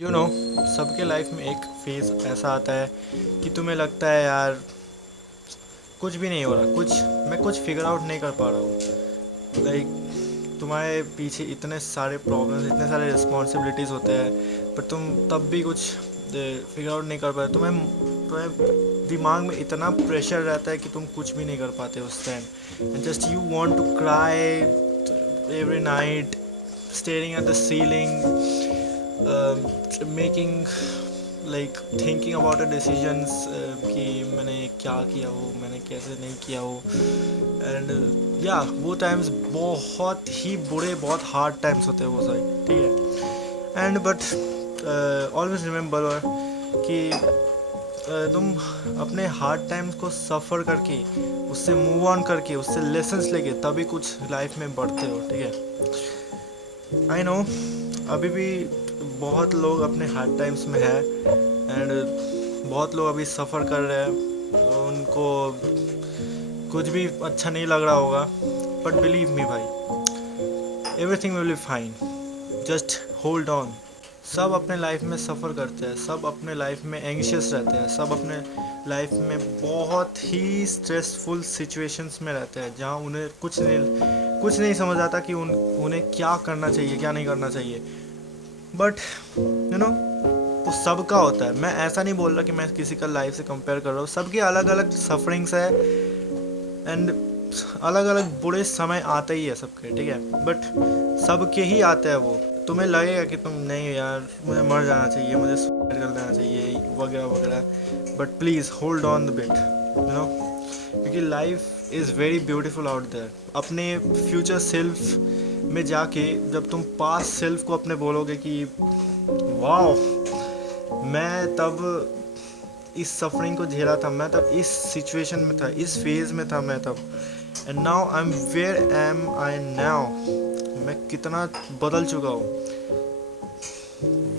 You know सबके life में एक फेज़ ऐसा आता है कि तुम्हें लगता है यार कुछ भी नहीं हो रहा, मैं कुछ फिगर आउट नहीं कर पा रहा हूँ। लाइक तुम्हारे पीछे इतने सारे प्रॉब्लम्स, इतने सारे रिस्पॉन्सिबिलिटीज़ होते हैं, पर तुम तब भी कुछ फिगर आउट नहीं कर पाते। तुम्हें दिमाग में इतना प्रेशर रहता है कि तुम कुछ भी नहीं कर पाते उस time, and just you want to cry every night, staring at the ceiling, making like thinking about the decisions, कि मैंने क्या किया हो, मैंने कैसे नहीं किया हो। एंड या वो टाइम्स बहुत ही बुरे, बहुत हार्ड टाइम्स होते हैं वो सारे, ठीक है। एंड बट ऑलवेज रिमेंबर कि तुम अपने हार्ड टाइम्स को सफ़र करके, उससे मूव ऑन करके, उससे लेसन्स लेके तभी कुछ लाइफ में बढ़ते हो, ठीक है। आई नो अभी भी बहुत लोग अपने हार्ड टाइम्स में है, एंड बहुत लोग अभी सफ़र कर रहे हैं, उनको कुछ भी अच्छा नहीं लग रहा होगा, बट बिलीव मी भाई, everything will be fine, just hold on. सब अपने लाइफ में सफ़र करते हैं, सब अपने लाइफ में एंग्शियस रहते हैं, सब अपने लाइफ में बहुत ही स्ट्रेसफुल सिचुएशंस में रहते हैं, जहाँ उन्हें कुछ नहीं समझ आता कि उन्हें क्या करना चाहिए, क्या नहीं करना चाहिए। बट यू नो वो सबका होता है। मैं ऐसा नहीं बोल रहा कि मैं किसी का लाइफ से कंपेयर कर रहा हूँ, सबकी अलग अलग सफरिंग्स है, एंड अलग अलग बुरे समय आते ही है सबके, ठीक है। बट सबके ही आते हैं वो। तुम्हें लगेगा कि तुम नहीं यार, मुझे मर जाना चाहिए, मुझे सुसाइड कर देना चाहिए, वगैरह वगैरह, but please hold on the bit, you know, क्योंकि life is very beautiful out there. अपने फ्यूचर सेल्फ में जाके जब तुम पास्ट सेल्फ को अपने बोलोगे कि वाह, मैं तब इस सफरिंग को झेला था, मैं तब इस सिचुएशन में था, इस फेज में था मैं तब, and now I am where am I now, मैं कितना बदल चुका हूँ।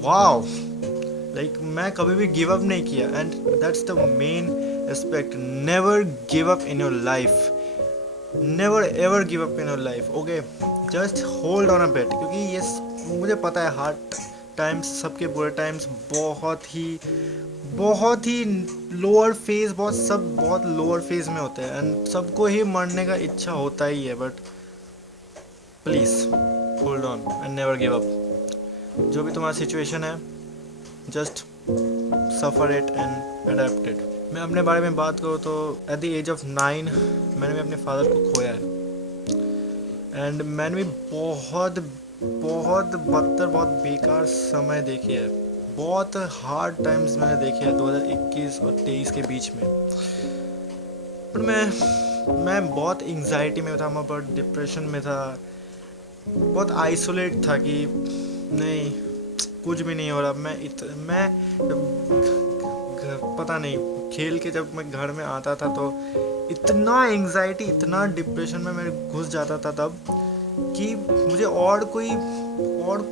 वाओ, लाइक मैं कभी भी गिव अप नहीं किया, and that's the main aspect. Never give up in your life, never ever give up in your life, okay. Just hold on a bit, क्योंकि ये मुझे पता है हार्ड टाइम्स, सबके बुरे टाइम्स बहुत ही लोअर फेज, बहुत लोअर फेज में होते हैं, एंड सबको ही मरने का इच्छा होता ही है, but please hold on and never give up. जो भी तुम्हारा सिचुएशन है, just suffer it and adapt it. मैं अपने बारे में बात करूँ तो एट द एज ऑफ 9 मैंने भी अपने फादर को खोया है, एंड मैंने भी बहुत बहुत बदतर, बहुत बेकार समय देखे है, बहुत हार्ड टाइम्स मैंने देखे हैं 2021 और 23 के बीच में। पर मैं बहुत एंग्जाइटी में था, मैं बहुत डिप्रेशन में था, बहुत आइसोलेट था कि नहीं, कुछ भी नहीं हो रहा। मैं पता नहीं, खेल के जब मैं घर में आता था तो इतना एंग्जाइटी, इतना डिप्रेशन में मैं घुस जाता था तब, कि मुझे और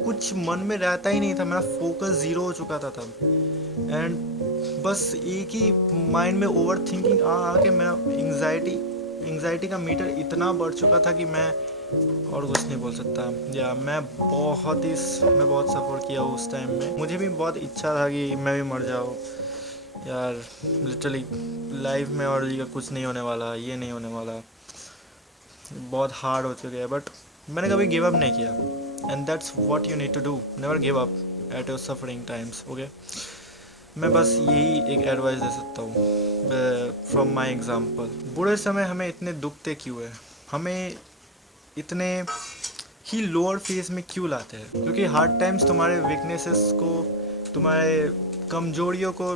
कुछ मन में रहता ही नहीं था, मेरा फोकस ज़ीरो हो चुका था तब, एंड बस एक ही माइंड में ओवर थिंकिंग आके मेरा एंग्जाइटी का मीटर इतना बढ़ चुका था कि मैं और कुछ नहीं बोल सकता। या मैं बहुत सफ़र किया उस टाइम में। मुझे भी बहुत इच्छा था कि मैं भी मर जाऊँ यार, लिटरली लाइफ में और जी का कुछ नहीं होने वाला, ये नहीं होने वाला, बहुत हार्ड हो चुके हैं, बट मैंने कभी गिव अप नहीं किया, and that's what you need to do, never give up at your suffering times, okay. मैं बस यही एक एडवाइस दे सकता हूँ फ्रॉम माई एग्जाम्पल। बुरे समय हमें इतने दुखते क्यों है, हमें इतने ही लोअर फेज में क्यों लाते हैं? क्योंकि हार्ड टाइम्स तुम्हारे वीकनेसेस को, तुम्हारे कमजोरियों को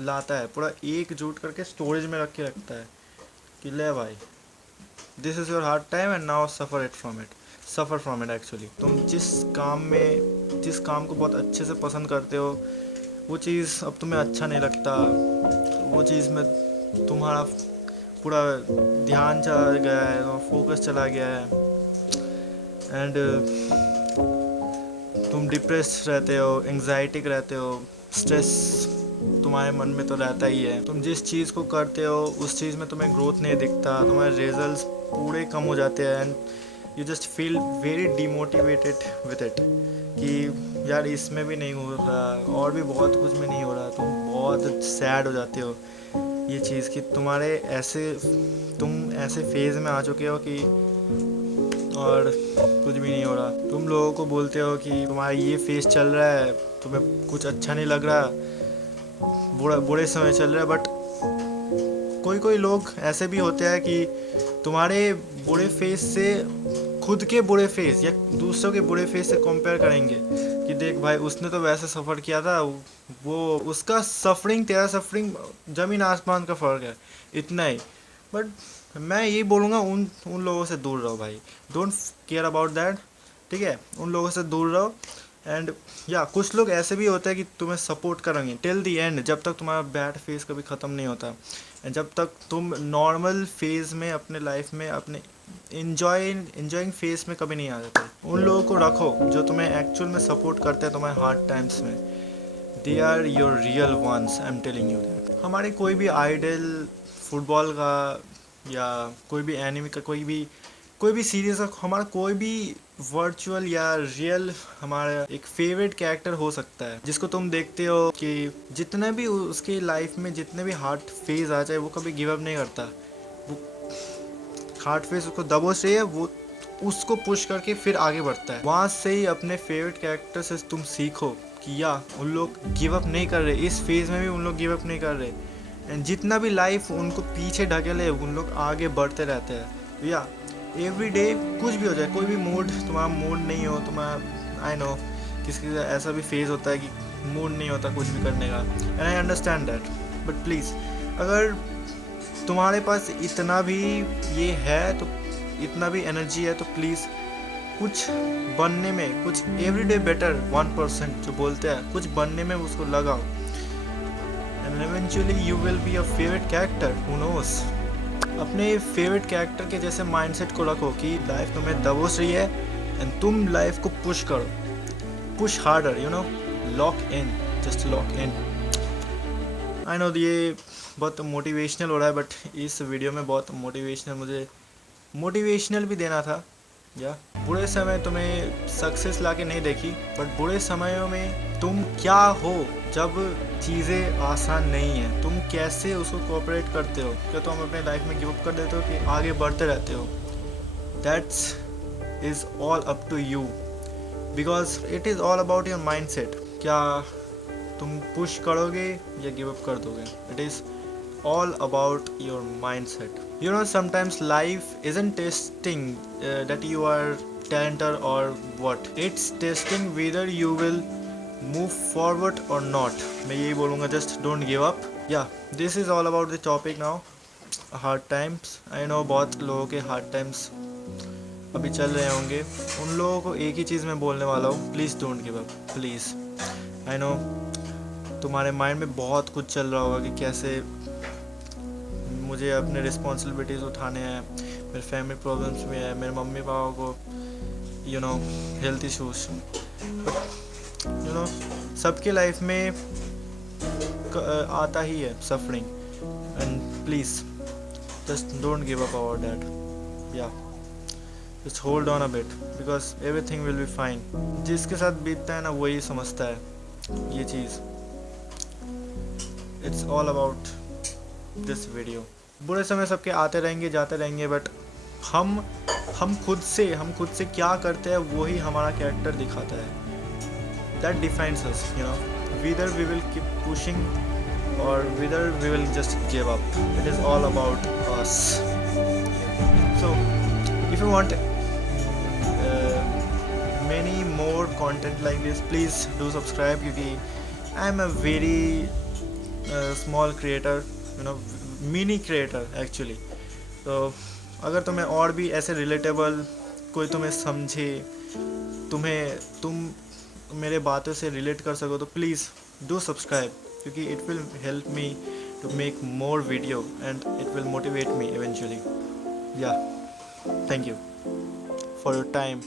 लाता है, पूरा एकजुट करके स्टोरेज में रख के रखता है कि ले भाई, this is your hard time and now suffer from it actually. तुम जिस काम को बहुत अच्छे से पसंद करते हो, वो चीज़ अब तुम्हें अच्छा नहीं लगता, वो चीज़ में तुम्हारा पूरा ध्यान चला गया है, फोकस चला गया है, एंड तुम डिप्रेस रहते हो, एंग्जाइटिक रहते हो, स्ट्रेस तुम्हारे मन में तो रहता ही है। तुम जिस चीज़ को करते हो उस चीज़ में तुम्हें ग्रोथ नहीं दिखता, तुम्हारे रिजल्ट्स पूरे कम हो जाते हैं, and you just feel very demotivated with it, कि यार इसमें भी नहीं हो रहा और भी बहुत कुछ में नहीं हो रहा, तुम बहुत सैड हो जाते हो ये चीज़ कि तुम ऐसे फेज़ में आ चुके हो कि और कुछ भी नहीं हो रहा। तुम लोगों को बोलते हो कि तुम्हारा ये फेज़ चल रहा है, तुम्हें कुछ अच्छा नहीं लग रहा, बुरे समय चल रहा है, बट कोई कोई लोग ऐसे भी होते हैं कि तुम्हारे बुरे फेस से खुद के बुरे फेस या दूसरों के बुरे फेस से कंपेयर करेंगे कि देख भाई उसने तो वैसे सफ़र किया था, वो उसका सफरिंग तेरा सफरिंग ज़मीन आसमान का फ़र्क है, इतना ही। बट मैं यही बोलूँगा उन उन लोगों से दूर रहो भाई, डोंट केयर अबाउट दैट, ठीक है, उन लोगों से दूर रहो। एंड या कुछ लोग ऐसे भी होते हैं कि तुम्हें सपोर्ट करेंगे टिल द एंड, जब तक तुम्हारा बैड फेज कभी ख़त्म नहीं होता, एंड जब तक तुम नॉर्मल फेज़ में अपने लाइफ में अपने इंजॉइंग फेज में कभी नहीं आ जाते। उन लोगों को रखो जो तुम्हें एक्चुअल में सपोर्ट करते हैं तुम्हारे हार्ड टाइम्स में, they are your real ones, I am telling you that. हमारे कोई भी आइडल फुटबॉल का या कोई भी एनिमे का कोई भी सीरीज़ का, हमारा कोई भी वर्चुअल या रियल हमारा एक फेवरेट कैरेक्टर हो सकता है जिसको तुम देखते हो कि जितना भी उसकी लाइफ में जितने भी हार्ड फेज आ जाए वो कभी गिव अप नहीं करता, वो हार्ड फेज उसको दबोच रही है, वो उसको पुश करके फिर आगे बढ़ता है। वहाँ से ही अपने फेवरेट कैरेक्टर से तुम सीखो कि या उन लोग गिव अप नहीं कर रहे, इस फेज में भी उन लोग गिव अप नहीं कर रहे, एंड जितना भी लाइफ उनको पीछे ढकेले उन लोग आगे बढ़ते रहते हैं। या एवरी डे कुछ भी हो जाए, कोई भी मूड, तुम्हारा मूड नहीं हो, तुम्हारा आई नो किसी का ऐसा भी फेज होता है कि मूड नहीं होता कुछ भी करने का, and I understand that, but please अगर तुम्हारे पास इतना भी ये है तो इतना भी एनर्जी है तो प्लीज़ कुछ बनने में, कुछ एवरी डे बेटर 1% जो बोलते हैं, कुछ बनने में उसको लगाओ, and eventually you will be a favourite character, who knows. अपने फेवरेट कैरेक्टर के जैसे माइंडसेट को रखो कि लाइफ तुम्हें दबोच रही है एंड तुम लाइफ को पुश करो, push harder, you know, lock in, just lock in. I know ये बहुत मोटिवेशनल हो रहा है, बट इस वीडियो में बहुत मुझे मोटिवेशनल भी देना था। या बुरे समय तुम्हें सक्सेस लाके नहीं देखी, बट बुरे समयों में तुम क्या हो जब चीज़ें आसान नहीं है, तुम कैसे उसको कोऑपरेट करते हो, क्या तुम अपने लाइफ में गिव अप कर देते हो कि आगे बढ़ते रहते हो, that's is all up to you, because it is all about your mindset. क्या तुम पुश करोगे या गिव अप कर दोगे, it is all about your mindset. You know, sometimes life isn't testing that you are talented or what, it's testing whether you will move forward or not. मैं यही बोलूँगा, just don't give up. Yeah, this is all about the topic now, hard times. I know बहुत लोगों के hard times अभी चल रहे होंगे, उन लोगों को एक ही चीज़ मैं बोलने वाला हूँ, please don't give up, please. I know तुम्हारे माइंड में बहुत कुछ चल रहा होगा कि कैसे मुझे अपने रिस्पॉन्सिबिलिटीज़ उठाने हैं, मेरे फैमिली प्रॉब्लम्स भी है, मेरे मम्मी पापा को you know health issues, you know सबके लाइफ में आता ही है suffering, and please just don't give up about that. Yeah just hold on a bit, because everything will be fine. जिसके साथ बीतता है ना वही समझता है ये चीज़। It's all about this video. बुरे समय सबके आते रहेंगे जाते रहेंगे, बट हम खुद से क्या करते हैं वही हमारा कैरेक्टर दिखाता है, that defines us, you know, whether we will keep pushing or whether we will just give up, it is all about us. So if you want many more content like this, please do subscribe, क्योंकि I am a very small creator, you know, mini creator actually. तो अगर तुम्हें और भी ऐसे relatable कोई तुम्हें समझे, तुम मेरे बातों से रिलेट कर सको, तो प्लीज़ डू सब्सक्राइब, क्योंकि it will help me to make more video and it will motivate me eventually. Yeah thank you for your time.